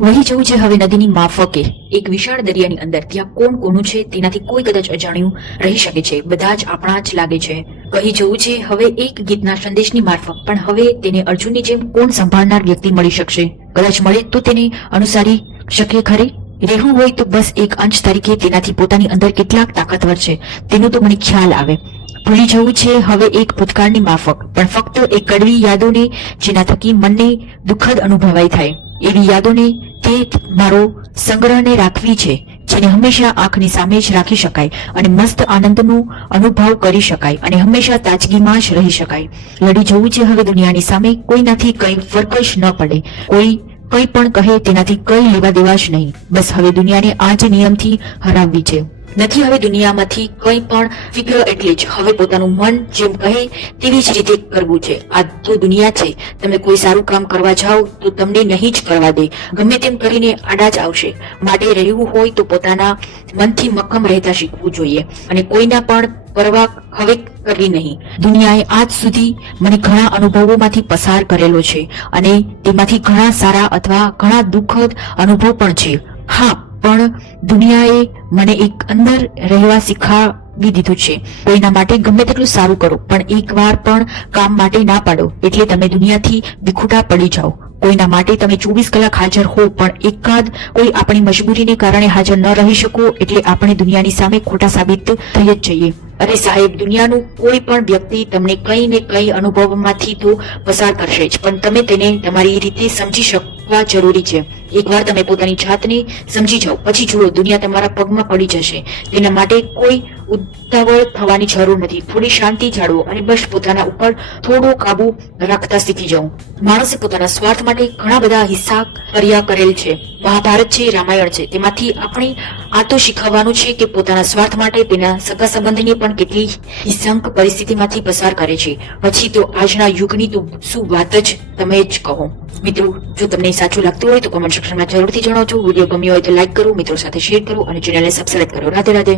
વહી જવું છે હવે નદીની માફકે. એક વિશાળ દરિયાની અંદર ત્યાં કોણ કોનું છે તેનાથી કોઈ કદાચ અજાણ્યું રહી શકે છે. બધા જ આપણા જ લાગે છે. કહી જવું છે હવે એક ગીતના સંદેશની મારફત, પણ હવે તેને અર્જુનની જેમ કોણ સંભાળનાર વ્યક્તિ મળી શકશે? કદાચ મળે તો તેને અનુસારી શકે ખરી? રહેવું હોય તો બસ એક અંશ તરીકે તેનાથી પોતાની અંદર કેટલાક તાકાતવર છે. તેનો તો મને ખ્યાલ આવે. ભૂલી જવું છે, હવે એક ભૂતકાળની માફક. પણ ફક્ત એક કડવી યાદોને, જેના થકી મનને દુઃખદ અનુભવાય થાય. એવી યાદોને તે મારો સંગ્રહને રાખવી છે, જેને હંમેશા આંખની સામે જ રાખી શકાય અને મસ્ત આનંદનો અનુભવ કરી શકાય અને હંમેશા તાજગીમાં જ રહી શકાય. લડી જવું છે હવે દુનિયાની સામે, કોઈનાથી કંઈ ફરક જ ન પડે. કોઈ કંઈ પણ કહે તેનાથી કંઈ લેવા દેવા જ નહીં. બસ હવે દુનિયાને આ જ નિયમથી હરાવવી છે. નથી હવે દુનિયામાંથી કંઈ પણ ફિક્ર એટલે જ હવે પોતાનું મન જેમ કહે તેવી જ રીતે કરવું છે. આ તો દુનિયા છે. તમે કોઈ સારું કામ કરવા જાઓ તો તમને નહીં જ કરવા દે. ગમે તેમ કરીને આડા જ આવશે. માટે રહેવું હોય તો પોતાના મનથી મક્કમ રહેતા શીખવું જોઈએ. અને કોઈના પણ પરવા હવે કરવી નહીં. દુનિયાએ આજ સુધી મને ઘણા અનુભવોમાંથી પસાર કરેલો છે. અને તેમાંથી ઘણા સારા અથવા ઘણા દુઃખદ અનુભવ પણ છે. હા પણ દુનિયાએ મને એક અંદર રહેવા શીખવી દીધું છે. કોઈના માટે ગમે તેટલું સારું કરો, પણ એકવાર પણ કામ માટે ના પાડો, એટલે તમે દુનિયાથી વિખૂટા પડી જાઓ. કોઈના માટે તમે ચોવીસ કલાક હાજર હો, પણ એકાદ કોઈ આપણી મજબૂરીને કારણે હાજર ન રહી શકો, એટલે આપણે દુનિયાની સામે ખોટા સાબિત થઈ જ જઈએ. અરે સાહેબ, દુનિયાનું કોઈ પણ વ્યક્તિ તમને કંઈ ને કંઈ અનુભવમાંથી તો પસાર કરશે જ, પણ તમે તેને તમારી રીતે સમજી શકવા જરૂરી છે. એકવાર તમે પોતાની જાતને સમજી જાઓ, પછી જુઓ, દુનિયા તમારા પગમાં પડી જશે. તેના માટે કોઈ ઉતાવળ થવાની જરૂર નથી. થોડી શાંતિ જાળવો અને બસ પોતાના ઉપર થોડો કાબુ રાખતા શીખી જાઓ. માણસે પોતાના સ્વાર્થ માટે ઘણા બધા હિસ્સા કર્યા કરેલ છે. મહાભારત છે, રામાયણ છે. તેમાંથી આપણે આ તો શીખવવાનું છે કે પોતાના સ્વાર્થ માટે તેના સગા સંબંધની પણ કેટલી હિંસક પરિસ્થિતિમાંથી પસાર કરે છે. પછી તો આજના યુગની તો શું વાત જ તમે જ કહો. મિત્રો, જો તમને સાચું લાગતું હોય તો કોમેન્ટ સેક્શનમાં જરૂરથી જણાવજો. વીડિયો ગમ્યો હોય તો લાઈક કરો, મિત્રો સાથે શેર કરો અને ચેનલને સબસ્ક્રાઈબ કરો. રાધે રાધે.